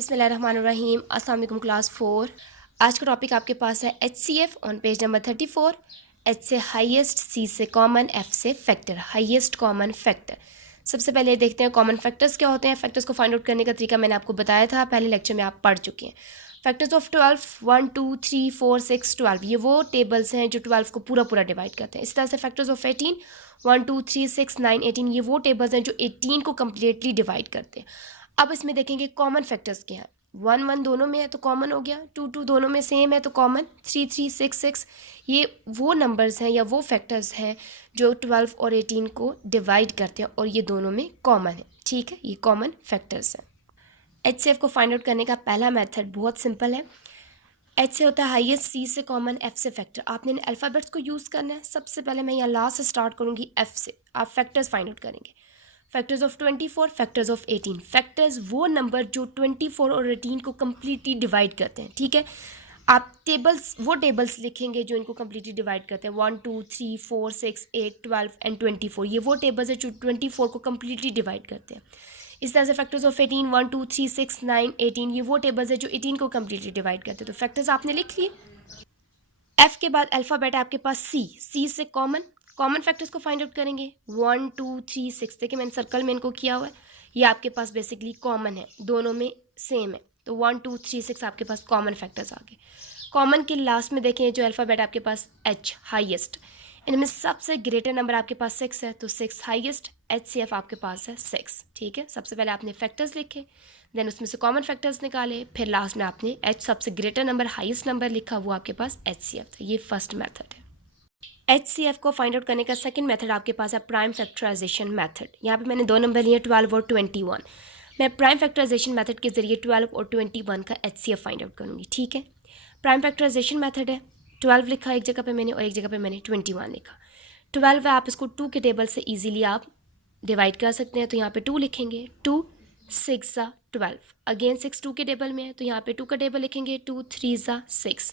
बिस्मिल्लाहिर्रहमानिर्रहीम। अस्सलाम वालेकुम क्लास 4। आज का टॉपिक आपके पास है HCF on page number 34। H से हाईएस्ट, C से कॉमन, F से फैक्टर, हाईएस्ट कॉमन फैक्टर। सबसे पहले देखते हैं कॉमन फैक्टर्स क्या होते हैं। फैक्टर्स को फाइंड आउट करने का तरीका मैंने आपको बताया था, पहले लेक्चर में आप पढ़ चुके हैं। फैक्टर्स ऑफ 12 1 2 3 4 6 12 ये वो टेबल्स हैं जो 12 को पूरा डिवाइड करते हैं। इस तरह से फैक्टर्स ऑफ 18 1 2 3 6 9 18 ये वो टेबल्स हैं जो 18 को कम्प्लीटली डिवाइड करते हैं। अब इसमें देखेंगे कॉमन फैक्टर्स क्या हैं। 1 1 दोनों में है तो कॉमन हो गया, 2 2 दोनों में सेम है तो कॉमन, 3 3 6 6 ये वो नंबर्स हैं या वो फैक्टर्स हैं जो 12 और 18 को डिवाइड करते हैं और ये दोनों में कॉमन है। ठीक है, ये कॉमन फैक्टर्स हैं। HCF को फाइंड आउट करने का पहला मेथड बहुत सिंपल है। H से होता है हाईएस्ट, C से कॉमन, F से फैक्टर। आपने इन अल्फ़ाबेट्स को यूज़ करना है। सबसे पहले मैं यहाँ लास्ट से स्टार्ट करूँगी, F से। आप फैक्टर्स फाइंड आउट करेंगे। Factors of 24, factors of 18। Factors वो नंबर जो 24 और 18 को कम्प्लीटली डिवाइड करते हैं। ठीक है, आप वो टेबल्स लिखेंगे जो इनको कम्प्लीटली डिवाइड करते हैं। 1 2 3 4 6 8 12 एंड 24 ये वो टेबल्स है जो 24 को कम्प्लीटली डिवाइड करते हैं। इस तरह से फैक्टर्स ऑफ 18 1 2 3 6 9 18 ये वो टेबल्स है जो 18 को कम्प्लीटली डिवाइड करते हैं। तो फैक्टर्स आपने लिख लिए। F के बाद अल्फ़ाबेट आपके पास C से कॉमन फैक्टर्स को फाइंड आउट करेंगे। 1 2 3 6 देखिए मैंने सर्कल में इनको किया हुआ है, ये आपके पास बेसिकली कॉमन है, दोनों में सेम है। तो 1 2 3 6 आपके पास कॉमन फैक्टर्स आ गए। कॉमन के लास्ट में देखें जो अल्फ़ाबेट आपके पास H हाईएस्ट, इनमें सबसे ग्रेटर नंबर आपके पास 6 है तो 6 हाईएस्ट, HCF आपके पास है 6। ठीक है, सबसे पहले आपने फैक्टर्स लिखे, देन उसमें से कॉमन फैक्टर्स निकाले, फिर लास्ट में आपने H सबसे ग्रेटर नंबर हाईएस्ट नंबर लिखा, वो आपके पास HCF था। ये फर्स्ट मेथड है। HCF को फाइंड आउट करने का सेकंड मेथड आपके पास है प्राइम फैक्टराइजेशन मेथड। यहाँ पे मैंने दो नंबर लिए 12 और 21। मैं प्राइम फैक्टराइजेशन मेथड के जरिए 12 और 21 का HCF फाइंड आउट करूँगी। ठीक है, प्राइम फैक्टराइजेशन मेथड है। 12 लिखा एक जगह पे मैंने और एक जगह पे मैंने 21 लिखा। 12 है, आप इसको 2 के टेबल से ईजिली आप डिवाइड कर सकते हैं। तो यहाँ पे 2 लिखेंगे, 2 6 ज़ा 12। अगेन 6 2 के टेबल में है तो यहाँ पे 2 का टेबल लिखेंगे, 2 3 ज़ा 6।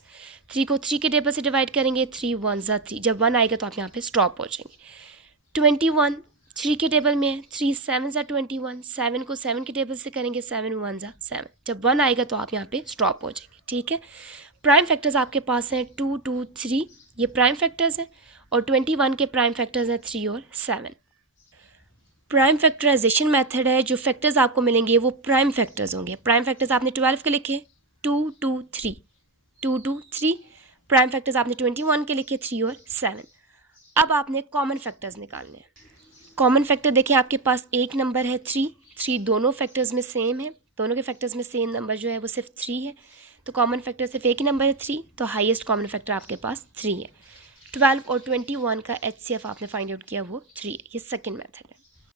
3 को 3 के टेबल से डिवाइड करेंगे, 3 1 ज़ा 3। जब 1 आएगा तो आप यहाँ पे स्टॉप हो जाएंगे। 21 3 के टेबल में है, 3 7 ज़ा 21। 7 को 7 के टेबल से करेंगे, 7 1 ज़ा 7। जब 1 आएगा तो आप यहाँ पे स्टॉप हो जाएंगे। ठीक है, प्राइम फैक्टर्स आपके पास हैं 2 2 3, ये प्राइम फैक्टर्स हैं, और 21 के प्राइम फैक्टर्स हैं 3 और 7। प्राइम फैक्टराइजेशन मेथड है, जो फैक्टर्स आपको मिलेंगे वो प्राइम फैक्टर्स होंगे। प्राइम फैक्टर्स आपने 12 के लिखे, 2 2 3, 2 2 3। प्राइम फैक्टर्स आपने 21 के लिखे, 3 और 7। अब आपने कॉमन फैक्टर्स निकालने हैं। कॉमन फैक्टर देखिए आपके पास एक नंबर है 3, 3 दोनों फैक्टर्स में सेम है, दोनों के फैक्टर्स में सेम नंबर जो है वो सिर्फ 3 है, तो कॉमन फैक्टर सिर्फ एक ही नंबर है 3, तो हाईएस्ट कॉमन फैक्टर आपके पास 3 है। 12 और 21 का HCF आपने फाइंड आउट किया वो 3 है। ये सेकेंड मेथड है।